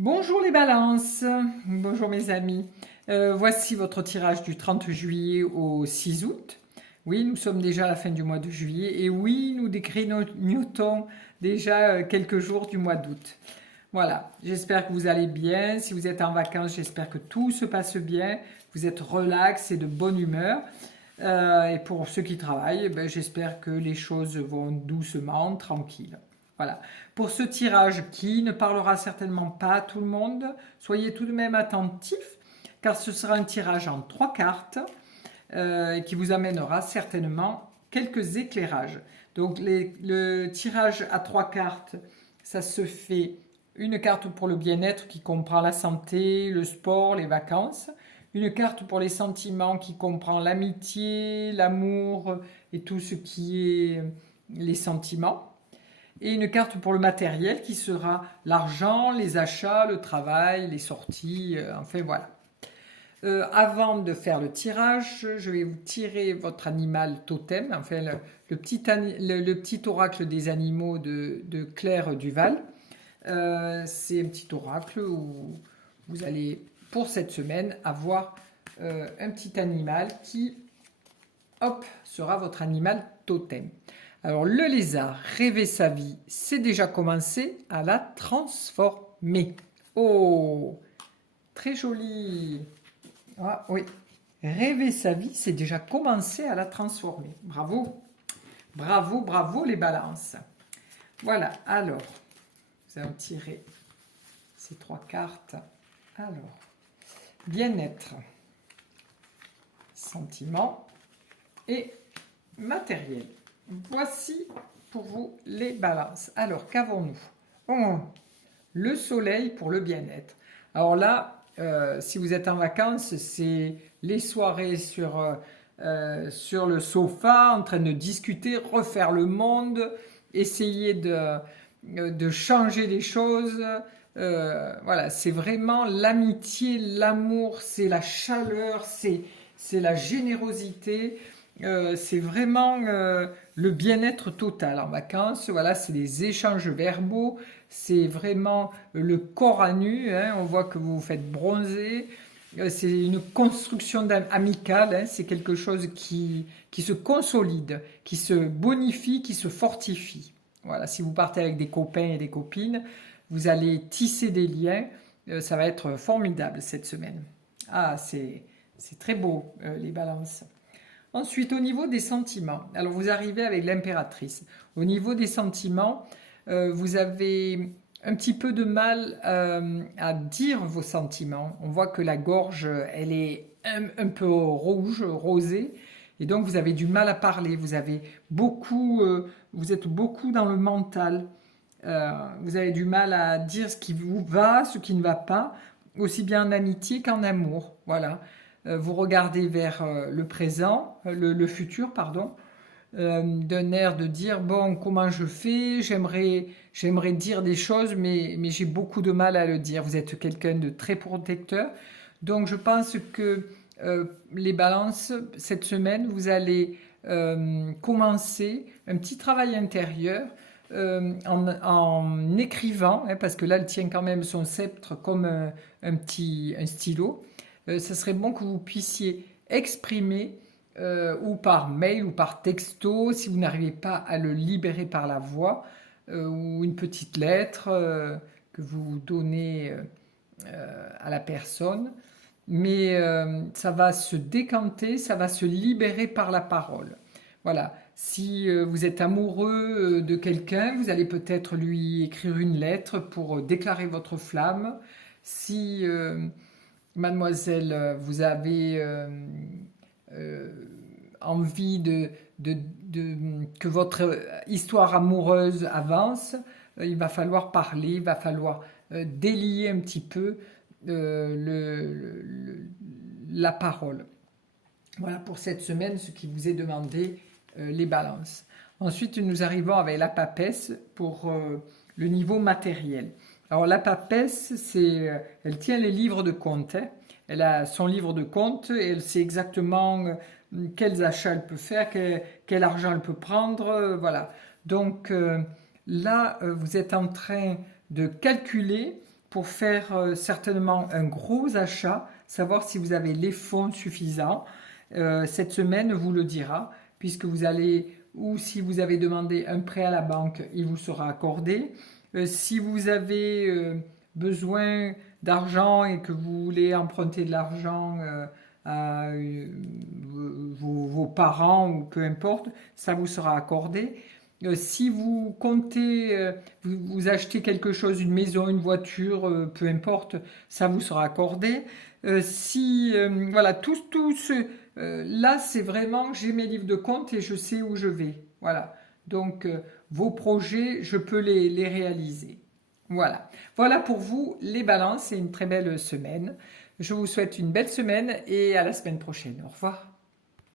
Bonjour les balances, bonjour mes amis. Voici votre tirage du 30 juillet au 6 août. Oui, nous sommes déjà à la fin du mois de juillet et oui, nous décrignotons déjà quelques jours du mois d'août. Voilà, j'espère que vous allez bien. Si vous êtes en vacances, j'espère que tout se passe bien. Vous êtes relax et de bonne humeur. Et pour ceux qui travaillent, j'espère que les choses vont doucement, tranquilles. Voilà. Pour ce tirage qui ne parlera certainement pas à tout le monde, soyez tout de même attentifs car ce sera un tirage en 3 cartes qui vous amènera certainement quelques éclairages. Donc le tirage à 3 cartes, ça se fait une carte pour le bien-être qui comprend la santé, le sport, les vacances. Une carte pour les sentiments qui comprend l'amitié, l'amour et tout ce qui est les sentiments. Et une carte pour le matériel qui sera l'argent, les achats, le travail, les sorties, enfin voilà. Avant de faire le tirage, je vais vous tirer votre animal totem, enfin le petit oracle des animaux de Claire Duval. C'est un petit oracle où vous allez, pour cette semaine, avoir un petit animal qui, hop, sera votre animal totem. Alors, le lézard, rêver sa vie, c'est déjà commencé à la transformer. Oh, très joli. Ah oui, rêver sa vie, c'est déjà commencé à la transformer. Bravo, bravo, bravo les balances. Voilà, alors, nous allons tirer ces 3 cartes. Alors, bien-être, sentiment et matériel. Voici pour vous les balances. Alors, qu'avons-nous? Oh, le soleil pour le bien-être. Alors là, si vous êtes en vacances, c'est les soirées sur le sofa, en train de discuter, refaire le monde, essayer de changer les choses. Voilà, c'est vraiment l'amitié, l'amour, c'est la chaleur, c'est la générosité. C'est vraiment le bien-être total en vacances. Voilà, c'est les échanges verbaux, c'est vraiment le corps à nu. Hein, on voit que vous vous faites bronzer. C'est une construction amicale. Hein, c'est quelque chose qui se consolide, qui se bonifie, qui se fortifie. Voilà, si vous partez avec des copains et des copines, vous allez tisser des liens. Ça va être formidable cette semaine. Ah, c'est très beau, les balances. Ensuite, au niveau des sentiments, alors vous arrivez avec l'impératrice. Au niveau des sentiments, vous avez un petit peu de mal à dire vos sentiments. On voit que la gorge, elle est un peu rouge, rosée, et donc vous avez du mal à parler. Vous êtes beaucoup dans le mental. Vous avez du mal à dire ce qui vous va, ce qui ne va pas, aussi bien en amitié qu'en amour. Voilà. Vous regardez vers le présent, le futur, pardon, d'un air de dire bon, comment je fais, j'aimerais dire des choses, mais j'ai beaucoup de mal à le dire. Vous êtes quelqu'un de très protecteur, donc je pense que les balances, cette semaine, vous allez commencer un petit travail intérieur en écrivant, hein, parce que là, elle tient quand même son sceptre comme un stylo. Ce serait bon que vous puissiez exprimer ou par mail ou par texto, si vous n'arrivez pas à le libérer par la voix, ou une petite lettre que vous donnez à la personne. Mais ça va se décanter, ça va se libérer par la parole. Voilà. Si vous êtes amoureux de quelqu'un, vous allez peut-être lui écrire une lettre pour déclarer votre flamme. Si, mademoiselle, vous avez euh, envie que votre histoire amoureuse avance, il va falloir parler, il va falloir délier un petit peu la parole. Voilà pour cette semaine ce qui vous est demandé, les balances. Ensuite, nous arrivons avec la papesse pour le niveau matériel. Alors la papesse, elle tient les livres de compte. Hein. Elle a son livre de compte et elle sait exactement quels achats elle peut faire, quel argent elle peut prendre. Voilà. Donc là, vous êtes en train de calculer pour faire certainement un gros achat, savoir si vous avez les fonds suffisants. Cette semaine vous le dira, puisque vous allez, ou si vous avez demandé un prêt à la banque, il vous sera accordé. Si vous avez besoin d'argent et que vous voulez emprunter de l'argent à vos parents ou peu importe, ça vous sera accordé. Si vous comptez vous achetez quelque chose, une maison, une voiture, peu importe, ça vous sera accordé. Si voilà, tout ce là, c'est vraiment j'ai mes livres de compte et je sais où je vais. Voilà. Donc vos projets, je peux les réaliser. Voilà. Voilà pour vous les balances et une très belle semaine. Je vous souhaite une belle semaine et à la semaine prochaine. Au revoir.